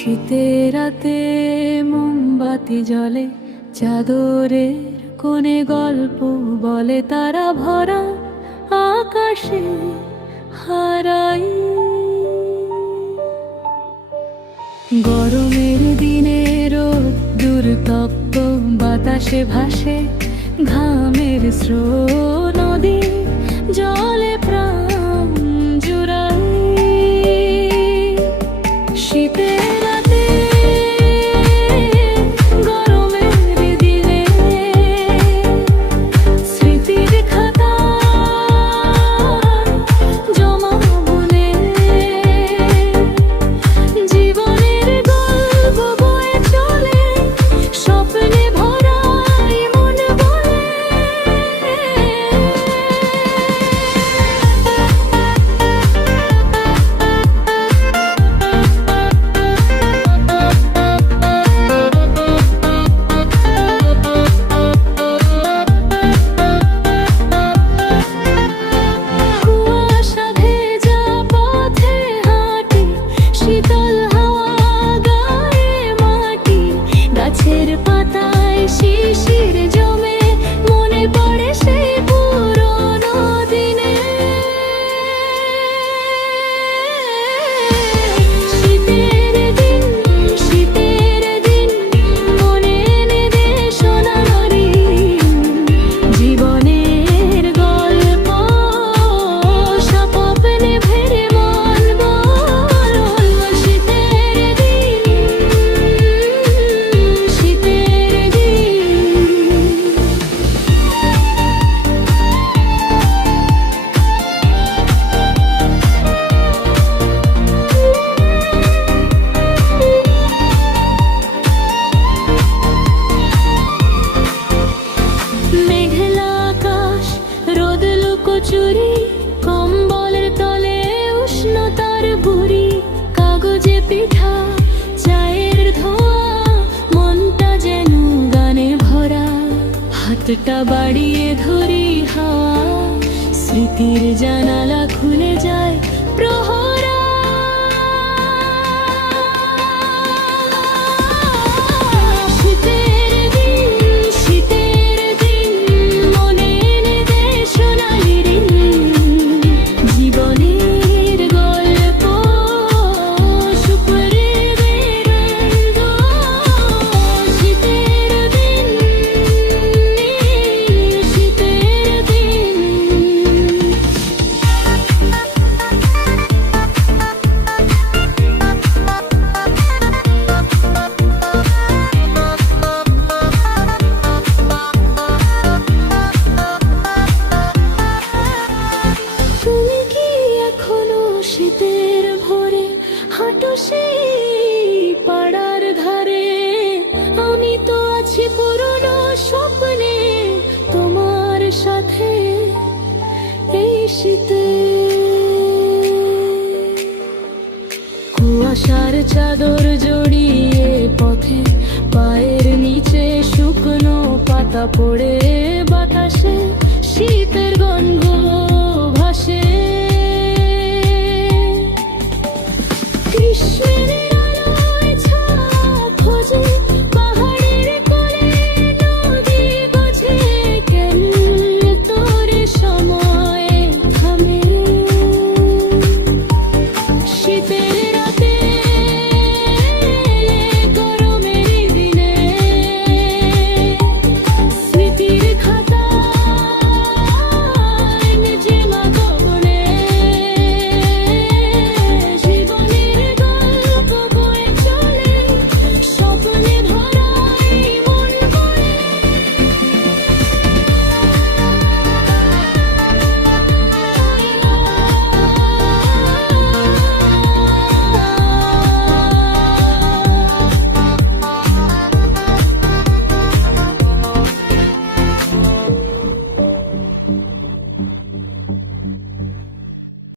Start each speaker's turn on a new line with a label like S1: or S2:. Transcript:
S1: শীতের রাতে মোমবাতি জলে চাদরের কোনে গল্প বলে তারা ভরা আকাশে হারাই। গরমের দিনে রোদ তপ্ত বাতাসে ভাসে ঘামের স্রোত। চুরি, কম্বলের তলে উষ্ণতার বুড়ি কাগজে পিঠা, চায়ের ধোয়া, মনটা যেন গানে ভরা। হাতটা বাড়িয়ে ধরি হাওয়া, স্মৃতির জানালা আশার চাদর জড়িয়ে পথে পায়ের নিচে শুকনো পাতা পড়ে